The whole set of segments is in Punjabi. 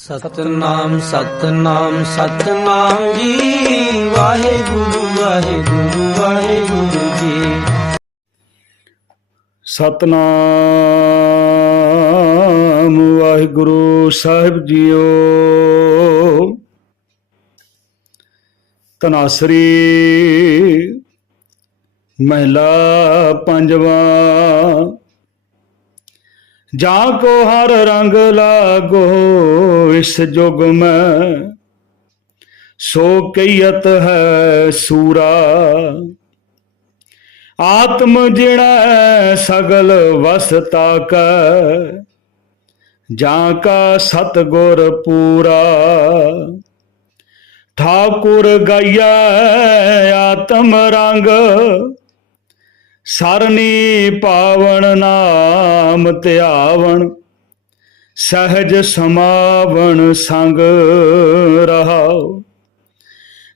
ਸਤਨਾਮ ਸਤਨਾਮ ਸਤਨਾਮ ਜੀ। ਵਾਹਿਗੁਰੂ ਵਾਹਿਗੁਰੂ ਵਾਹਿਗੁਰੂ ਜੀ। ਸਤਨਾਮ ਵਾਹਿਗੁਰੂ ਸਾਹਿਬ ਜੀਓ। ਤਨਾਸਰੀ ਮਹਿਲਾ ਪੰਜਵਾ ਜਾਂ ਕੋ ਹਰ ਰੰਗ ਲਾਗੋ, ਇਸ ਜੁਗ ਮੈਂ ਸੋ ਕਈਤ ਹੈ ਸੂਰਾ। ਆਤਮ ਜਿਹੜਾ ਸਗਲ ਵਸਤਾ ਕੈ, ਜਾਂ ਕਾ ਸਤਗੁਰ ਪੂਰਾ। ਠਾਕੁਰ ਗਾਇਆ ਆਤਮ ਰੰਗ ਸਰਨੀ ਪਾਵਣ ਨਾਮ ਧਿਆਵਣ, ਸਹਿਜ ਸਮਾਵਣ ਸੰਗ ਰਹਾਓ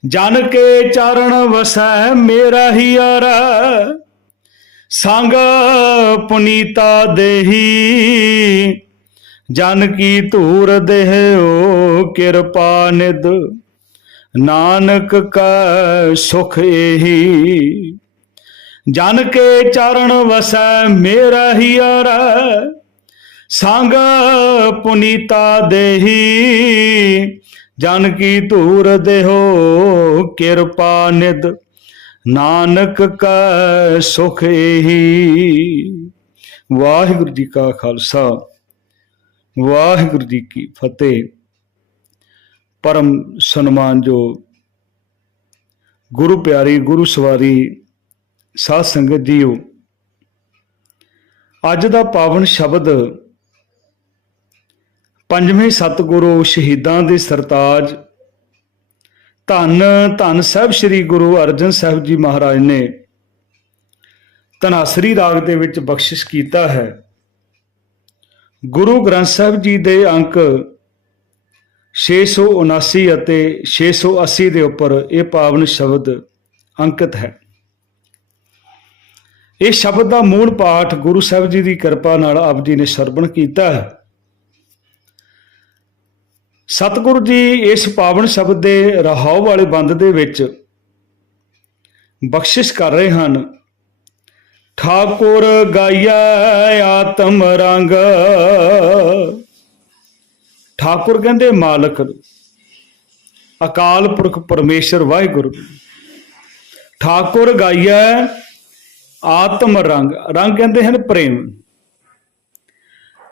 ਜਨ ਕੇ ਚਰਨ ਵਸੈ ਮੇਰਾ ਹੀ ਹੀਰ ਸੰਗ ਪੁਨੀਤਾ ਦੇਹੀ। ਜਨ ਕੀ ਧੂਰ ਦੇਹੋ ਕਿਰਪਾ ਨਿਦ ਨਾਨਕ ਕਾ ਸੁਖ ਇਹੀ ਜਨ ਕੇ ਚਰਨ ਵਸੈ ਮੇਰਾ ਹੀਰ ਸੰਗ ਪੁਨੀਤਾ ਦੇਹੀ। ਜਨ ਕੀ ਧੂਰ ਦੇਹੋ, ਕਿਰਪਾ ਨਿਦ ਨਾਨਕ ਕਾ ਸੁਖ ਇਹੀ ਵਾਹਿਗੁਰੂ ਜੀ ਕਾ ਖਾਲਸਾ। ਵਾਹਿਗੁਰੂ ਜੀ ਕੀ ਫਤਿਹ। ਪਰਮ ਸਨਮਾਨ ਜੋ ਗੁਰੂ ਪਿਆਰੀ, ਗੁਰੂ ਸਵਾਰੀ ਸਾਧ ਸੰਗਤ ਜੀਓ, ਅੱਜ ਦਾ ਪਾਵਨ ਸ਼ਬਦ ਪੰਜਵੇਂ ਸਤਿਗੁਰੂ ਸ਼ਹੀਦਾਂ ਦੇ ਸਰਤਾਜ ਧੰਨ ਧੰਨ ਸਾਹਿਬ ਸ੍ਰੀ ਗੁਰੂ ਅਰਜਨ ਸਾਹਿਬ ਜੀ ਮਹਾਰਾਜ ਨੇ ਤਨਾਸਰੀ ਰਾਗ ਦੇ ਵਿੱਚ ਬਖਸ਼ਿਸ਼ ਕੀਤਾ ਹੈ। ਗੁਰੂ ਗ੍ਰੰਥ ਸਾਹਿਬ ਜੀ ਦੇ ਅੰਕ 679 ਅਤੇ 680 ਦੇ ਉੱਪਰ ਇਹ ਪਾਵਨ ਸ਼ਬਦ ਅੰਕਿਤ ਹੈ। ਇਹ ਸ਼ਬਦ ਦਾ ਮੂਲ ਪਾਠ ਗੁਰੂ ਸਾਹਿਬ ਜੀ ਦੀ ਕਿਰਪਾ ਨਾਲ ਆਪ ਜੀ ਨੇ ਸਰਵਣ ਕੀਤਾ ਹੈ। ਸਤਿਗੁਰੂ ਜੀ ਇਸ ਪਾਵਨ ਸ਼ਬਦ ਦੇ ਰਹਾਉ ਵਾਲੇ ਬੰਦ ਦੇ ਵਿੱਚ ਬਖਸ਼ਿਸ਼ ਕਰ ਰਹੇ ਹਨ। ਠਾਕੁਰ ਗਾਇਆ ਆਤਮ ਰੰਗ। ਠਾਕੁਰ ਕਹਿੰਦੇ ਮਾਲਕ। ਅਕਾਲ ਪੁਰਖ ਪਰਮੇਸ਼ਰ ਵਾਹਿਗੁਰੂ। ਠਾਕੁਰ ਗਾਇਆ ਆਤਮ ਰੰਗ ਰੰਗ ਕਹਿੰਦੇ ਹਨ ਪ੍ਰੇਮ।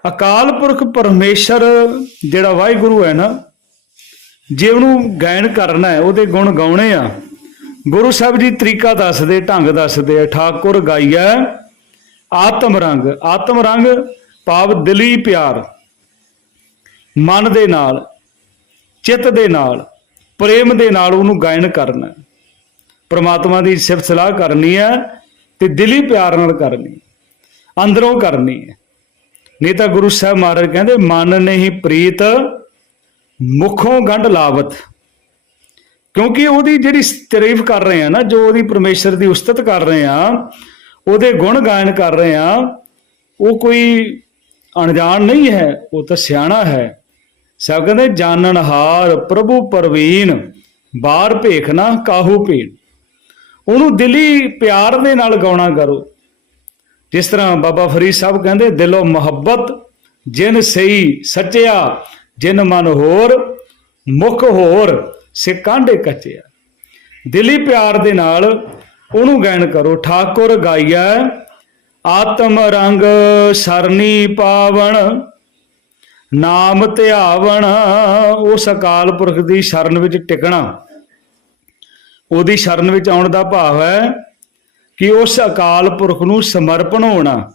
ਅਕਾਲ ਪੁਰਖ ਪਰਮੇਸ਼ਰ ਜਿਹੜਾ ਵਾਹਿਗੁਰੂ ਹੈ ਨਾ, ਜੇ ਉਹਨੂੰ ਗਾਇਨ ਕਰਨਾ ਹੈ, ਉਹਦੇ ਗੁਣ ਗਾਉਣੇ ਆ। ਗੁਰੂ ਸਾਹਿਬ ਜੀ ਤਰੀਕਾ ਦੱਸਦੇ, ਢੰਗ ਦੱਸਦੇ ਆ, ਠਾਕੁਰ ਗਾਈਆ ਆਤਮ ਰੰਗ। ਆਤਮ ਰੰਗ ਭਾਵ ਦਿਲੀ ਪਿਆਰ। ਮਨ ਦੇ ਨਾਲ, ਚਿੱਤ ਦੇ ਨਾਲ, ਪ੍ਰੇਮ ਦੇ ਨਾਲ ਉਹਨੂੰ ਗਾਇਨ ਕਰਨਾ। ਹੈ। ਪ੍ਰਮਾਤਮਾ ਦੀ ਸਿਫਤ ਸਲਾਹ ਕਰਨੀ ਹੈ ਤੇ ਦਿਲੀ ਪਿਆਰ ਨਾਲ ਕਰਨੀ ਅੰਦਰੋਂ ਕਰਨੀ ਹੈ। ਨਹੀਂ ਤਾਂ ਗੁਰੂ ਸਾਹਿਬ ਮਹਾਰਾਜ ਕਹਿੰਦੇ, ਮਨ ਨਹੀਂ ਪ੍ਰੀਤ, ਮੁਖੋਂ ਗੰਢ ਲਾਵਤ। ਕਿਉਂਕਿ ਉਹਦੀ ਜਿਹੜੀ ਤਾਰੀਫ ਕਰ ਰਹੇ ਆ ਨਾ, ਜੋ ਉਹਦੀ ਪਰਮੇਸ਼ਰ ਦੀ ਉਸਤਤ ਕਰ ਰਹੇ ਆ ਉਹਦੇ ਗੁਣ ਗਾਇਨ ਕਰ ਰਹੇ ਆ ਉਹ ਕੋਈ ਅਣਜਾਣ ਨਹੀਂ ਹੈ, ਉਹ ਤਾਂ ਸਿਆਣਾ ਹੈ। ਸਭ ਕਹਿੰਦੇ ਜਾਣਨ ਪ੍ਰਭੂ ਪਰਵੀਨ ਬਾਹਰ ਭੇਖ ਨਾ ਕਾਹੂ ਭੇਣ ਉਹਨੂੰ ਦਿਲੀ ਪਿਆਰ ਦੇ ਨਾਲ ਗਾਉਣਾ ਕਰੋ। ਜਿਸ ਤਰ੍ਹਾਂ ਬਾਬਾ ਫਰੀਦ ਸਾਹਿਬ ਕਹਿੰਦੇ, ਦਿਲੋਂ ਮੁਹੱਬਤ, ਜਿਨ ਸਹੀ ਸੱਚਿਆ, ਜਿਨ ਮਨ ਹੋਰ, ਮੁਖ ਹੋਰ ਸੇ ਕਾਂਡੇ ਕੱਚਿਆ। ਦਿਲੀ ਪਿਆਰ ਦੇ ਨਾਲ ਉਹਨੂੰ ਗਾਇਨ ਕਰੋ, ਠਾਕੁਰ ਗਾਈਆ ਆਤਮ ਰੰਗ ਸਰਨੀ ਪਾਵਣ, ਨਾਮ ਧਿਆਵਣ, ਉਸ ਅਕਾਲ ਪੁਰਖ ਦੀ ਸ਼ਰਨ ਵਿੱਚ ਟਿਕਣਾ। ਉਹਦੀ ਸ਼ਰਨ ਵਿੱਚ ਆਉਣ ਦਾ ਭਾਵ ਹੈ ਕਿ ਉਸ ਅਕਾਲ ਪੁਰਖ ਨੂੰ ਸਮਰਪਣ ਹੋਣਾ।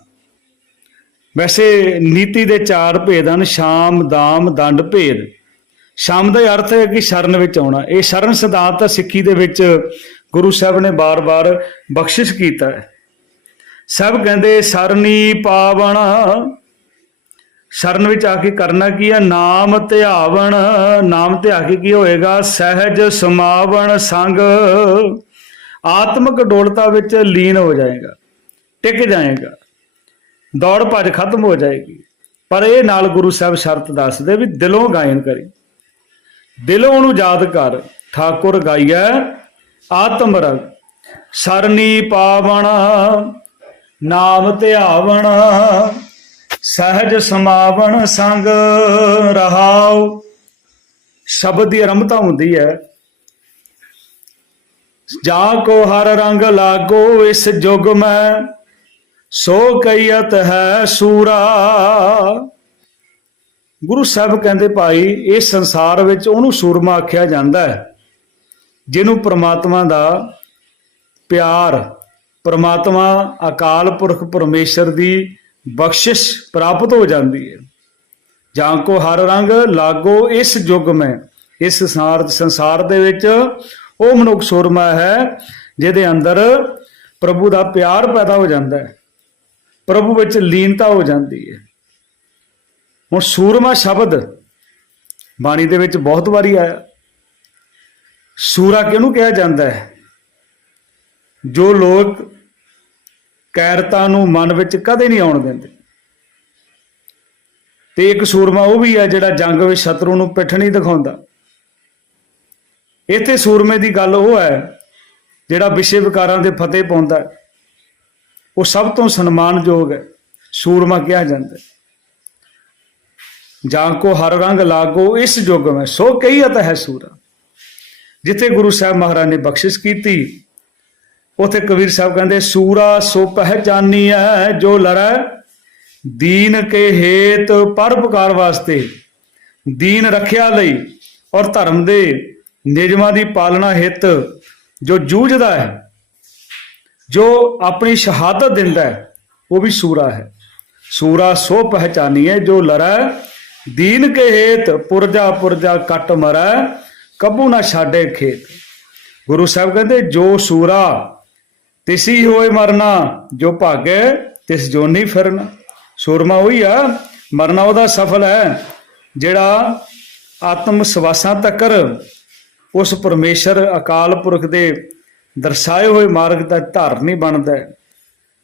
ਵੈਸੇ ਨੀਤੀ ਦੇ ਚਾਰ ਭੇਦ ਹਨ, ਸ਼ਾਮ, ਦਾਮ, ਦੰਡ, ਭੇਦ। ਸ਼ਾਮ ਦਾ ਅਰਥ ਹੈ ਕਿ ਸ਼ਰਨ ਵਿੱਚ ਆਉਣਾ। ਇਹ ਸ਼ਰਨ ਸਿਧਾਂਤ ਤਾਂ ਸਿੱਖੀ ਦੇ ਵਿੱਚ ਗੁਰੂ ਸਾਹਿਬ ਨੇ ਬਾਰ-ਬਾਰ ਬਖਸ਼ਿਸ਼ ਕੀਤਾ ਹੈ। ਸਭ ਕਹਿੰਦੇ ਸਰਨੀ ਪਾਵਨ ਸ਼ਰਨ ਵਿੱਚ ਆ ਕੇ ਕਰਨਾ ਕੀ ਹੈ ਨਾਮ ਧਿਆਵਣ, ਨਾਮ ਧਿਆ ਕੇ ਕੀ ਹੋਏਗਾ? ਸਹਿਜ ਸਮਾਵਣ ਸੰਗ। ਆਤਮਿਕ ਡੋਲਤਾ ਵਿੱਚ ਲੀਨ ਹੋ ਜਾਏਗਾ, ਟਿਕ ਜਾਏਗਾ, ਦੌੜ ਭੱਜ ਖਤਮ ਹੋ ਜਾਏਗੀ। ਪਰ ਇਹ ਨਾਲ ਗੁਰੂ ਸਾਹਿਬ ਸ਼ਰਤ ਦੱਸਦੇ ਵੀ ਦਿਲੋਂ ਗਾਇਨ ਕਰੀ। ਦਿਲੋਂ ਨੂੰ ਯਾਦ ਕਰ, ਠਾਕੁਰ ਗਾਈਐ ਆਤਮ ਰਗ। ਸਰਨੀ ਪਾਵਣ, ਨਾਮ ਧਿਆਵਣ ਸਹਿਜ ਸਮਾਵਣ ਸੰਗ ਰਹਾਉ। ਸ਼ਬਦ ਦੀ ਅਰੰਭਤਾ ਹੁੰਦੀ ਹੈ। ਜਾ ਕੋ ਹਰ ਰੰਗ ਲਾਗੋ, ਇਸ ਜੁਗ ਮੈਂ ਸੋ ਕਈਤ ਹੈ ਸੂਰਾ। ਗੁਰੂ ਸਾਹਿਬ ਕਹਿੰਦੇ, ਭਾਈ, ਇਸ ਸੰਸਾਰ ਵਿੱਚ ਉਹਨੂੰ ਸੂਰਮਾ ਆਖਿਆ ਜਾਂਦਾ ਹੈ, ਜਿਹਨੂੰ ਪ੍ਰਮਾਤਮਾ ਦਾ ਪਿਆਰ, ਪ੍ਰਮਾਤਮਾ ਅਕਾਲ ਪੁਰਖ ਪਰਮੇਸ਼ਰ ਦੀ ਬਖਸ਼ਿਸ਼ ਪ੍ਰਾਪਤ ਹੋ ਜਾਂਦੀ ਹੈ। ਜਾਂ ਕੋ ਹਰ ਰੰਗ ਲਾਗੋ ਇਸ ਯੁੱਗ ਮੈਂ, ਇਸ ਸੰਸਾਰ ਸੰਸਾਰ ਦੇ ਵਿੱਚ ਉਹ ਮਨੁੱਖ ਸੁਰਮਾ ਹੈ, ਜਿਹਦੇ ਅੰਦਰ ਪ੍ਰਭੂ ਦਾ ਪਿਆਰ ਪੈਦਾ ਹੋ ਜਾਂਦਾ ਹੈ। ਪ੍ਰਭੂ ਵਿੱਚ ਲੀਨਤਾ ਹੋ ਜਾਂਦੀ ਹੈ। ਹੁਣ ਸੂਰਮਾ ਸ਼ਬਦ ਬਾਣੀ ਦੇ ਵਿੱਚ ਬਹੁਤ ਵਾਰੀ ਆਇਆ। ਸੂਰਾ ਕਿਹਨੂੰ ਕਿਹਾ ਜਾਂਦਾ ਹੈ? ਜੋ ਲੋਕ ਕੈਰਤਾਂ ਨੂੰ ਮਨ ਵਿੱਚ ਕਦੇ ਨਹੀਂ ਆਉਣ ਦਿੰਦੇ। ਤੇ ਇੱਕ ਸੂਰਮਾ ਉਹ ਵੀ ਹੈ ਜਿਹੜਾ ਜੰਗ ਵਿੱਚ ਸ਼ਤਰੂ ਨੂੰ ਪਿੱਠ ਨਹੀਂ ਦਿਖਾਉਂਦਾ। ਇੱਥੇ ਸੂਰਮੇ ਦੀ ਗੱਲ ਉਹ ਹੈ, ਜਿਹੜਾ ਵਿਸ਼ੇ ਵਿਕਾਰਾਂ ਦੇ ਫਤਿਹ ਪਾਉਂਦਾ ਉਹ ਸਭ ਤੋਂ ਸਨਮਾਨਯੋਗ ਹੈ, ਸੂਰਮਾ ਕਿਹਾ ਜਾਂਦਾ ਹੈ। ਜਾਂ ਕੋ ਹਰ ਰੰਗ ਲਾਗੋ, ਇਸ ਯੁੱਗ ਮੈਂ ਸੋ ਕਹੀਅਤ ਹੈ ਸੂਰਾ ਜਿੱਥੇ ਗੁਰੂ ਸਾਹਿਬ ਮਹਾਰਾਜ ਨੇ ਬਖਸ਼ਿਸ਼ ਕੀਤੀ ਉਥੇ ਕਬੀਰ ਸਾਹਿਬ ਕਹਿੰਦੇ, ਸੂਰਾ ਸੋ ਪਹਿਚਾਨੀ ਹੈ ਜੋ ਲੜੈ, ਦੀਨ ਕੇ ਹੇਤ ਪਰਪਕਾਰ ਵਾਸਤੇ। ਦੀਨ ਰੱਖਿਆ ਲਈ ਔਰ ਧਰਮ ਦੇ ਨਿਯਮਾਂ ਦੀ ਪਾਲਣਾ ਹਿੱਤ ਜੋ ਜੂਝਦਾ ਹੈ, ਜੋ ਆਪਣੀ ਸ਼ਹਾਦਤ ਦਿੰਦਾ ਹੈ, ਉਹ ਵੀ ਸੂਰਾ ਹੈ। ਸੂਰਾ ਸੋ ਪਹਿਚਾਨੀ ਹੈ ਜੋ ਲੜੈ, ਦੀਨ ਕੇ ਹੇਤ ਪੁਰਜਾ ਪੁਰਜਾ ਕੱਟ ਮਰੈ, ਕਬੂ ਨਾ ਛਾੜੇ ਖੇਤ। ਗੁਰੂ ਸਾਹਿਬ ਕਹਿੰਦੇ, ਜੋ ਸੂਰਾ ਤਿਸੀ ਹੋਏ ਮਰਨਾ, ਜੋ ਭਾਗੇ, ਤਿਸ ਜੋਨੀ ਫਿਰਨਾ। ਸੂਰਮਾ ਉਹੀ ਆ, ਮਰਨਾ ਉਹਦਾ ਸਫਲ ਹੈ, ਜਿਹੜਾ ਆਤਮ ਸਵਾਸਾਂ ਤੱਕ ਉਸ ਪਰਮੇਸ਼ਰ ਅਕਾਲ ਪੁਰਖ ਦੇ ਦਰਸਾਏ ਹੋਏ ਮਾਰਗ ਦਾ ਧਾਰਨੀ ਬਣਦਾ ਹੈ।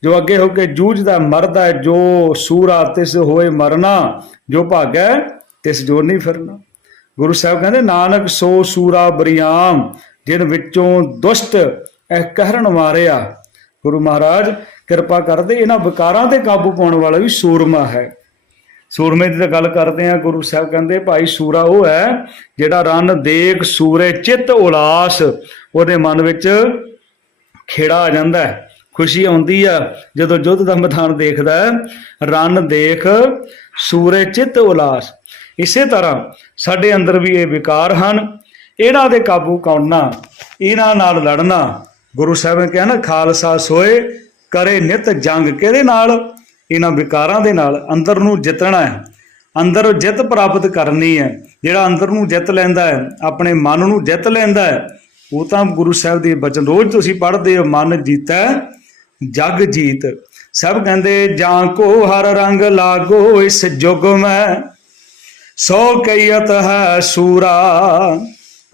ਜੋ ਅੱਗੇ ਹੋ ਕੇ ਜੂਝਦਾ ਮਰਦਾ ਹੈ, ਜੋ ਸੂਰਾ ਤਿਸ ਹੋਏ ਮਰਨਾ, ਜੋ ਭਾਗੈ, ਤਿਸ ਜੋ ਨਹੀਂ ਫਿਰਨਾ। ਗੁਰੂ ਸਾਹਿਬ ਕਹਿੰਦੇ, ਨਾਨਕ ਸੋ ਸੂਰਾ ਬਰੀਆਮ, ਜਿਨ ਵਿੱਚੋਂ ਦੁਸ਼ਟ ਇਹ ਕਹਿਰਨ ਮਾਰਿਆ ਗੁਰੂ ਮਹਾਰਾਜ, ਕਿਰਪਾ ਕਰਦੇ ਇਹਨਾਂ ਵਿਕਾਰਾਂ ਤੇ ਕਾਬੂ ਪਾਉਣ ਵਾਲਾ ਵੀ ਸੂਰਮਾ ਹੈ। ਸੂਰਮੇ ਦੀ ਤਾਂ ਗੱਲ ਕਰਦੇ ਆ, ਗੁਰੂ ਸਾਹਿਬ ਕਹਿੰਦੇ, ਭਾਈ ਸੂਰਾ ਉਹ ਹੈ ਜਿਹੜਾ ਰਨ ਦੇਖ, ਸੂਰੇ, ਚਿੱਤ, ਉਲਾਸ, ਉਹਦੇ ਮਨ ਵਿੱਚ ਖੇੜਾ ਆ ਜਾਂਦਾ ਹੈ। ਖੁਸ਼ੀ ਆਉਂਦੀ ਆ ਜਦੋਂ ਯੁੱਧ ਦਾ ਮੈਦਾਨ ਦੇਖਦਾ ਹੈ। ਰਨ ਦੇਖ, ਸੂਰੇ, ਚਿੱਤ, ਉਲਾਸ। ਇਸੇ ਤਰ੍ਹਾਂ ਸਾਡੇ ਅੰਦਰ ਵੀ ਇਹ ਵਿਕਾਰ ਹਨ। ਇਹਨਾਂ ਦੇ ਕਾਬੂ ਕਰਨਾ ਇਹਨਾਂ ਨਾਲ ਲੜਨਾ ਗੁਰੂ ਸਾਹਿਬ ਨੇ ਕਿਹਾ ਨਾ, ਖਾਲਸਾ ਸੋਏ, ਕਰੇ ਨਿਤ ਜੰਗ ਕਿਹਦੇ ਨਾਲ? ਇਹਨਾਂ ਵਿਕਾਰਾਂ ਦੇ ਨਾਲ। ਅੰਦਰ ਨੂੰ ਜਿੱਤਣਾ ਹੈ। ਅੰਦਰ ਜਿੱਤ ਪ੍ਰਾਪਤ ਕਰਨੀ ਹੈ। ਜਿਹੜਾ ਅੰਦਰ ਨੂੰ ਜਿੱਤ ਲੈਂਦਾ ਹੈ, ਆਪਣੇ ਮਨ ਨੂੰ ਜਿੱਤ ਲੈਂਦਾ ਹੈ, ਉਹ ਤਾਂ ਗੁਰੂ ਸਾਹਿਬ ਦੇ ਬਚਨ ਰੋਜ਼ ਤੁਸੀਂ ਪੜ੍ਹਦੇ ਹੋ, ਮਨ ਜੀਤੈ, ਜਗ ਜੀਤ। ਸਭ ਕਹਿੰਦੇ, ਜਾਂ ਕੋ ਹਰ ਰੰਗ ਲਾਗੋ, ਇਸ ਜੁਗ ਮੈਂ ਸੋ ਕਈਤ ਹੈ ਸੂਰਾ।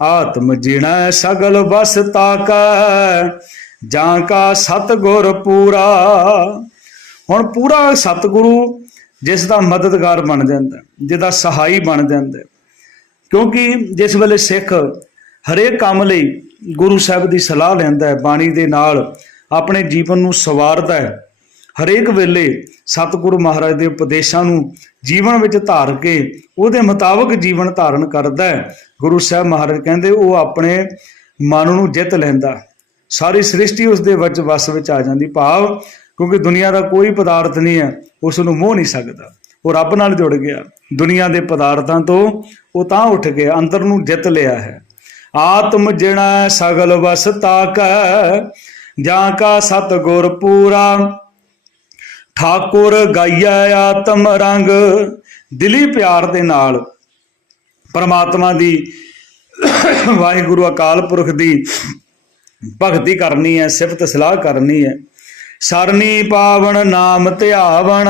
ਆਤਮ ਜਿਣੈ ਸਗਲ ਬਸ ਤਾਕੈ ਜਾਂ ਕਾ ਸਤਗੁਰ ਪੂਰਾ। ਹੁਣ ਪੂਰਾ ਸਤਿਗੁਰੂ ਜਿਸ ਦਾ ਮਦਦਗਾਰ ਬਣ ਜਾਂਦਾ ਹੈ, ਜਿਹਦਾ ਸਹਾਈ ਬਣ ਜਾਂਦਾ। ਕਿਉਂਕਿ ਜਿਸ ਵੇਲੇ ਸਿੱਖ ਹਰੇਕ ਕੰਮ ਲਈ ਗੁਰੂ ਸਾਹਿਬ ਦੀ ਸਲਾਹ ਲੈਂਦਾ ਹੈ ਬਾਣੀ ਦੇ ਨਾਲ ਆਪਣੇ ਜੀਵਨ ਨੂੰ ਸਵਾਰਦਾ ਹੈ ਹਰੇਕ ਵੇਲੇ ਸਤਿਗੁਰੂ ਮਹਾਰਾਜ ਦੇ ਉਪਦੇਸ਼ਾਂ ਨੂੰ ਜੀਵਨ ਵਿੱਚ ਧਾਰ ਕੇ ਉਹਦੇ ਮੁਤਾਬਕ ਜੀਵਨ ਧਾਰਨ ਕਰਦਾ ਹੈ। ਗੁਰੂ ਸਾਹਿਬ ਮਹਾਰਾਜ ਕਹਿੰਦੇ, ਉਹ ਆਪਣੇ ਮਨ ਨੂੰ ਜਿੱਤ ਲੈਂਦਾ। ਸਾਰੀ ਸ੍ਰਿਸ਼ਟੀ ਉਸ ਦੇ ਵਿੱਚ ਵਸ ਵਿੱਚ ਆ ਜਾਂਦੀ। ਭਾਵ ਕਿਉਂਕਿ ਦੁਨੀਆ ਦਾ ਕੋਈ ਪਦਾਰਥ ਨਹੀਂ ਹੈ, ਉਸ ਨੂੰ ਮੋਹ ਨਹੀਂ ਸਕਦਾ। ਉਹ ਰੱਬ ਨਾਲ ਜੁੜ ਗਿਆ। ਦੁਨੀਆ ਦੇ ਪਦਾਰਥਾਂ ਤੋਂ ਉਹ ਤਾਂ ਉੱਠ ਗਿਆ ਅੰਦਰ ਨੂੰ ਜਿੱਤ ਲਿਆ ਹੈ। ਆਤਮ ਜਿਣਾ ਸਗਲ ਵਸ ਤਾਕੈ ਜਾਂ ਕਾ ਸਤਗੁਰ ਪੂਰਾ ਠਾਕੁਰ ਗਾਇਆ ਆਤਮ ਰੰਗ। ਦਿਲੀ ਪਿਆਰ ਦੇ ਨਾਲ ਪਰਮਾਤਮਾ ਦੀ ਵਾਹਿਗੁਰੂ ਅਕਾਲ ਪੁਰਖ ਦੀ ਭਗਤੀ ਕਰਨੀ ਹੈ, ਸਿਫਤ ਸਲਾਹ ਕਰਨੀ ਹੈ। ਸਰਨੀ ਪਾਵਨ ਨਾਮ ਧਿਆਵਣ,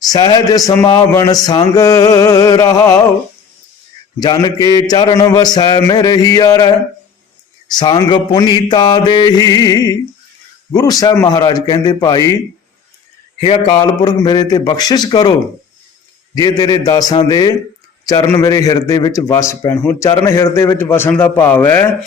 ਸਹਿਜ ਸਮਾਵਣ ਸੰਗ ਰਹਾਓ ਜਨ ਕੇ ਚਰਨ ਵਸੈ ਮੇਰੇ ਹੀਅਰ, ਸੰਗ ਪੁਨੀਤਾ ਦੇਹੀ। ਗੁਰੂ ਸਾਹਿਬ ਮਹਾਰਾਜ ਕਹਿੰਦੇ, ਭਾਈ हे ਅਕਾਲ ਪੁਰਖ ਮੇਰੇ ਤੇ ਬਖਸ਼ਿਸ਼ ਕਰੋ, ਜੇ ਤੇਰੇ ਦਾਸਾਂ ਦੇ ਚਰਨ ਮੇਰੇ ਹਿਰਦੇ ਵਿੱਚ ਵਸ ਪੈਣ। ਹੁਣ ਚਰਨ ਹਿਰਦੇ ਵਿੱਚ ਵਸਣ ਦਾ ਭਾਵ ਹੈ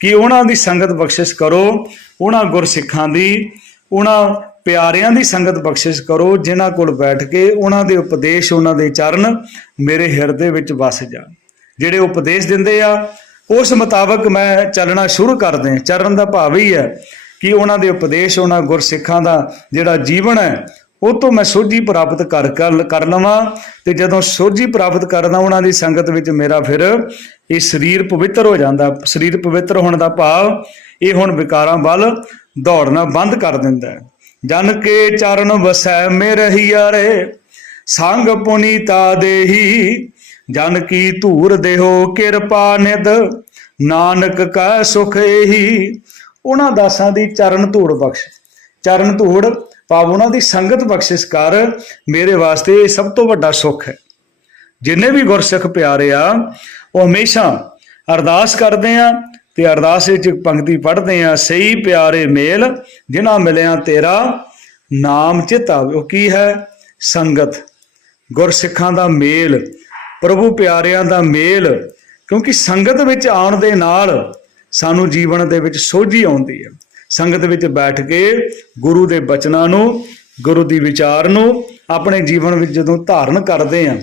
ਕਿ ਉਹਨਾਂ ਦੀ ਸੰਗਤ ਬਖਸ਼ਿਸ਼ ਕਰੋ, ਉਹਨਾਂ ਗੁਰਸਿੱਖਾਂ ਦੀ, ਉਹਨਾਂ ਪਿਆਰਿਆਂ ਦੀ ਸੰਗਤ ਬਖਸ਼ਿਸ਼ ਕਰੋ, ਜਿਨ੍ਹਾਂ ਕੋਲ ਬੈਠ ਕੇ ਉਹਨਾਂ ਦੇ ਉਪਦੇਸ਼, ਉਹਨਾਂ ਦੇ ਚਰਨ ਮੇਰੇ ਹਿਰਦੇ ਵਿੱਚ ਵਸ ਜਾਣ। ਜਿਹੜੇ ਉਪਦੇਸ਼ ਦਿੰਦੇ ਆ, ਉਸ ਮੁਤਾਬਕ ਮੈਂ ਚੱਲਣਾ ਸ਼ੁਰੂ ਕਰ ਚਰਨ ਦਾ ਭਾਵ ਹੀ ਹੈ ਕਿ ਉਹਨਾਂ ਦੇ ਉਪਦੇਸ਼, ਉਹਨਾਂ ਗੁਰਸਿੱਖਾਂ ਦਾ ਜਿਹੜਾ ਜੀਵਨ ਹੈ, ਉਹ ਤੋਂ ਮੈਂ ਸੋਝੀ ਪ੍ਰਾਪਤ ਕਰ ਕਰ ਲਵਾਂ ਤੇ ਜਦੋਂ ਸੋਝੀ ਪ੍ਰਾਪਤ ਕਰਦਾ ਉਹਨਾਂ ਦੀ ਸੰਗਤ ਵਿੱਚ ਮੇਰਾ ਫਿਰ ਇਹ ਸਰੀਰ ਪਵਿੱਤਰ ਹੋ ਜਾਂਦਾ, ਸਰੀਰ ਪਵਿੱਤਰ ਹੋਣ ਦਾ ਭਾਵ ਇਹ ਹੁਣ ਵਿਕਾਰਾਂ ਵੱਲ ਦੌੜਨਾ ਬੰਦ ਕਰ ਦਿੰਦਾ ਹੈ। ਜਨ ਕੇ ਚਰਨ ਵਸੈ ਮੇ ਰਹੀਆ ਰੇ ਸੰਗ ਪੁਨੀਤਾ ਦੇਹੀ, ਜਨ ਕੀ ਧੂਰ ਦੇਹੋ ਕਿਰਪਾ ਨਿਦ ਨਾਨਕ ਕਾ ਸੁਖ ਇਹੀ ਉਹਨਾਂ ਦਾਸਾਂ ਦੀ ਚਰਨ ਧੂੜ ਬਖਸ਼। ਚਰਨ ਧੂੜ, ਭਾਵ ਉਹਨਾਂ ਦੀ ਸੰਗਤ ਬਖਸ਼ਿਸ਼ ਕਰ ਮੇਰੇ ਵਾਸਤੇ ਇਹ ਸਭ ਤੋਂ ਵੱਡਾ ਸੁੱਖ ਹੈ। ਜਿੰਨੇ ਵੀ ਗੁਰਸਿੱਖ ਪਿਆਰੇ ਆ, ਉਹ ਹਮੇਸ਼ਾ ਅਰਦਾਸ ਕਰਦੇ ਆ ਤੇ ਅਰਦਾਸ ਵਿੱਚ ਇੱਕ ਪੰਕਤੀ ਪੜ੍ਹਦੇ ਆ, ਸਹੀ ਪਿਆਰੇ ਮੇਲ ਜਿਨ੍ਹਾਂ ਮਿਲਿਆ ਤੇਰਾ ਨਾਮ ਚਿਤਾਵੇ ਉਹ ਕੀ ਹੈ? ਸੰਗਤ। ਗੁਰਸਿੱਖਾਂ ਦਾ ਮੇਲ, ਪ੍ਰਭੂ ਪਿਆਰਿਆਂ ਦਾ ਮੇਲ, ਕਿਉਂਕਿ ਸੰਗਤ ਵਿੱਚ ਆਉਣ ਦੇ ਨਾਲ ਸਾਨੂੰ ਜੀਵਨ ਦੇ ਵਿੱਚ ਸੋਝੀ ਆਉਂਦੀ ਹੈ। ਸੰਗਤ ਵਿੱਚ ਬੈਠ ਕੇ ਗੁਰੂ ਦੇ ਬਚਨਾਂ ਨੂੰ, ਗੁਰੂ ਦੀ ਵਿਚਾਰ ਨੂੰ ਆਪਣੇ ਜੀਵਨ ਵਿੱਚ ਜਦੋਂ ਧਾਰਨ ਕਰਦੇ ਆ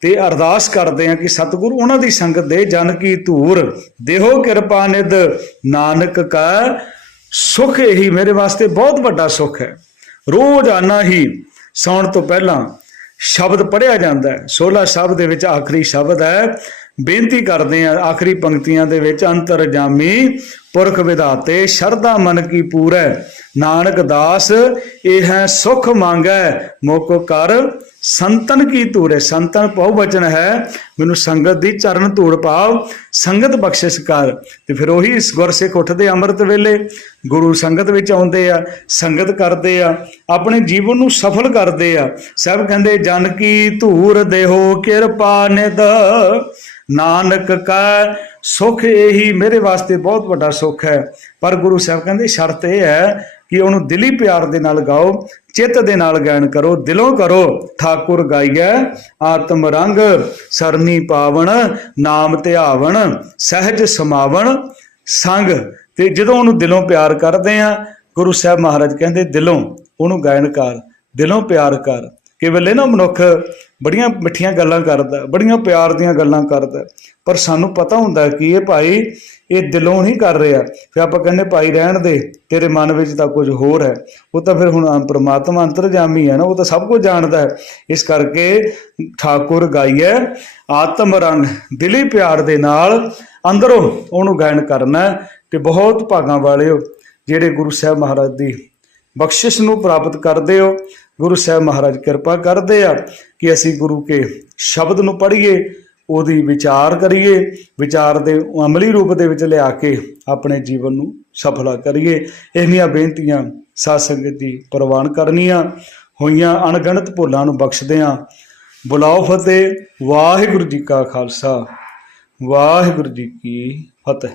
ਤੇ ਅਰਦਾਸ ਕਰਦੇ ਆ ਕਿ ਸਤਿਗੁਰੂ ਉਹਨਾਂ ਦੀ ਸੰਗਤ ਦੇ ਜਨ ਕੀ ਧੂਰ, ਦੇਹੋ ਕਿਰਪਾ ਨਿਦ ਨਾਨਕ ਕਾ ਸੁਖ ਇਹੀ ਮੇਰੇ ਵਾਸਤੇ ਬਹੁਤ ਵੱਡਾ ਸੁਖ ਹੈ। ਰੋਜ਼ਾਨਾ ਹੀ ਸੌਣ ਤੋਂ ਪਹਿਲਾਂ ਸ਼ਬਦ ਪੜਿਆ ਜਾਂਦਾ ਹੈ। 16 ਸ਼ਬਦ ਦੇ ਵਿੱਚ ਆਖਰੀ ਸ਼ਬਦ ਹੈ ਬੇਨਤੀ ਕਰਦੇ ਆ ਆਖਰੀ ਪੰਕਤੀਆਂ ਦੇ ਵਿੱਚ ਅੰਤਰਜਾਮੀ ਪੁਰਖ ਵਿਧਾਤੇ, ਸ਼ਰਧਾ ਮਨ ਕੀ ਪੂਰੈ, ਨਾਨਕ ਦਾਸ, ਇਹ ਹੈ ਸੁਖ ਮੰਗੈ ਮੋਕੋ ਕਰ ਸੰਤਨ ਕੀ ਧੂਰੇ। ਸੰਤਨ ਬਹੁ ਬਚਨ ਹੈ, ਮੈਨੂੰ ਸੰਗਤ ਦੀ ਚਰਨ ਧੂੜ ਪਾਵ, ਸੰਗਤ ਬਖਸ਼ਿਸ਼ ਕਰ। ਤੇ ਫਿਰ ਉਹੀ ਇਸ ਗੁਰਸਿੱਖ ਉੱਠਦੇ ਅੰਮ੍ਰਿਤ ਵੇਲੇ, ਗੁਰੂ ਸੰਗਤ ਵਿੱਚ ਆਉਂਦੇ ਆ, ਸੰਗਤ ਕਰਦੇ ਆ, ਆਪਣੇ ਜੀਵਨ ਨੂੰ ਸਫਲ ਕਰਦੇ ਆ। ਸਭ ਕਹਿੰਦੇ, ਜਨ ਕੀ ਧੂਰ ਦੇਹੋ ਕਿਰਪਾ ਨਿਦ ਨਾਨਕ ਕਾ ਸੁਖ ਇਹੀ ਮੇਰੇ ਵਾਸਤੇ ਬਹੁਤ ਵੱਡਾ ਸੁਖ ਹੈ। ਪਰ ਗੁਰੂ ਸਾਹਿਬ ਕਹਿੰਦੇ, ਸ਼ਰਤ ਇਹ ਹੈ ਕਿ ਉਹਨੂੰ ਦਿਲੀ ਪਿਆਰ ਦੇ ਨਾਲ ਗਾਓ, ਚਿੱਤ ਦੇ ਨਾਲ ਗਾਇਨ ਕਰੋ, ਦਿਲੋਂ ਕਰੋ, ਠਾਕੁਰ ਗਾਈਐ, ਆਤਮ ਰੰਗ, ਸਰਨੀ ਪਾਵਣ, ਨਾਮ ਧਿਆਵਣ, ਸਹਿਜ ਸਮਾਵਣ, ਸੰਗ। ਤੇ ਜਦੋਂ ਉਹਨੂੰ ਦਿਲੋਂ ਪਿਆਰ ਕਰਦੇ ਆ, ਗੁਰੂ ਸਾਹਿਬ ਮਹਾਰਾਜ ਕਹਿੰਦੇ, ਦਿਲੋਂ, ਉਹਨੂੰ ਗਾਇਨ ਕਰ, ਦਿਲੋਂ ਪਿਆਰ ਕਰ। ਕੇਵਲ ਵੇਲੇ ਨਾ ਮਨੁੱਖ ਬੜੀਆਂ ਮਿੱਠੀਆਂ ਗੱਲਾਂ ਕਰਦਾ, ਬੜੀਆਂ ਪਿਆਰ ਦੀਆਂ ਗੱਲਾਂ ਕਰਦਾ। ਪਰ ਸਾਨੂੰ ਪਤਾ ਹੁੰਦਾ ਕਿ ਇਹ ਭਾਈ ਇਹ ਦਿਲੋਂ ਨਹੀਂ ਕਰ ਰਿਹਾ। ਫਿਰ ਆਪਾਂ ਕਹਿੰਦੇ, ਭਾਈ, ਰਹਿਣ ਦੇ, ਤੇਰੇ ਮਨ ਵਿੱਚ ਤਾਂ ਕੁਝ ਹੋਰ ਹੈ। ਉਹ ਤਾਂ ਫਿਰ ਹੁਣ ਪ੍ਰਮਾਤਮਾ ਅੰਤਰਜਾਮੀ ਹੈ ਨਾ, ਉਹ ਤਾਂ ਸਭ ਕੁਝ ਜਾਣਦਾ ਹੈ। ਇਸ ਕਰਕੇ ਠਾਕੁਰ ਗਾਈਏ ਆਤਮ ਰੰਗ ਦਿਲੀ ਪਿਆਰ ਦੇ ਨਾਲ ਅੰਦਰੋਂ ਉਹਨੂੰ ਗਾਇਨ ਕਰਨਾ ਹੈ ਤੇ ਬਹੁਤ ਭਾਗਾਂ ਵਾਲੇ ਹੋ ਜਿਹੜੇ ਗੁਰੂ ਸਾਹਿਬ ਮਹਾਰਾਜ ਦੀ ਬਖਸ਼ਿਸ਼ ਨੂੰ ਪ੍ਰਾਪਤ ਕਰਦੇ ਹੋ ਗੁਰੂ ਸਾਹਿਬ ਮਹਾਰਾਜ ਕਿਰਪਾ ਕਰਦੇ ਆ ਕਿ ਅਸੀਂ ਗੁਰੂ ਕੇ ਸ਼ਬਦ ਨੂੰ ਪੜ੍ਹੀਏ, ਉਹਦੀ ਵਿਚਾਰ ਕਰੀਏ, ਵਿਚਾਰ ਦੇ ਅਮਲੀ ਰੂਪ ਦੇ ਵਿੱਚ ਲਿਆ ਕੇ ਆਪਣੇ ਜੀਵਨ ਨੂੰ ਸਫਲਾ ਕਰੀਏ। ਇੰਨੀਆਂ ਬੇਨਤੀਆਂ ਸਾਧ ਸੰਗਤ ਦੀ ਪ੍ਰਵਾਨ ਕਰਨੀਆਂ। ਹੋਈਆਂ ਅਣਗਿਣਤ ਭੁੱਲਾਂ ਨੂੰ ਬਖਸ਼ਦਿਆਂ ਬੁਲਾਓ ਫਤਿਹ। ਵਾਹਿਗੁਰੂ ਜੀ ਕਾ ਖਾਲਸਾ। ਵਾਹਿਗੁਰੂ ਜੀ ਕੀ ਫਤਿਹ।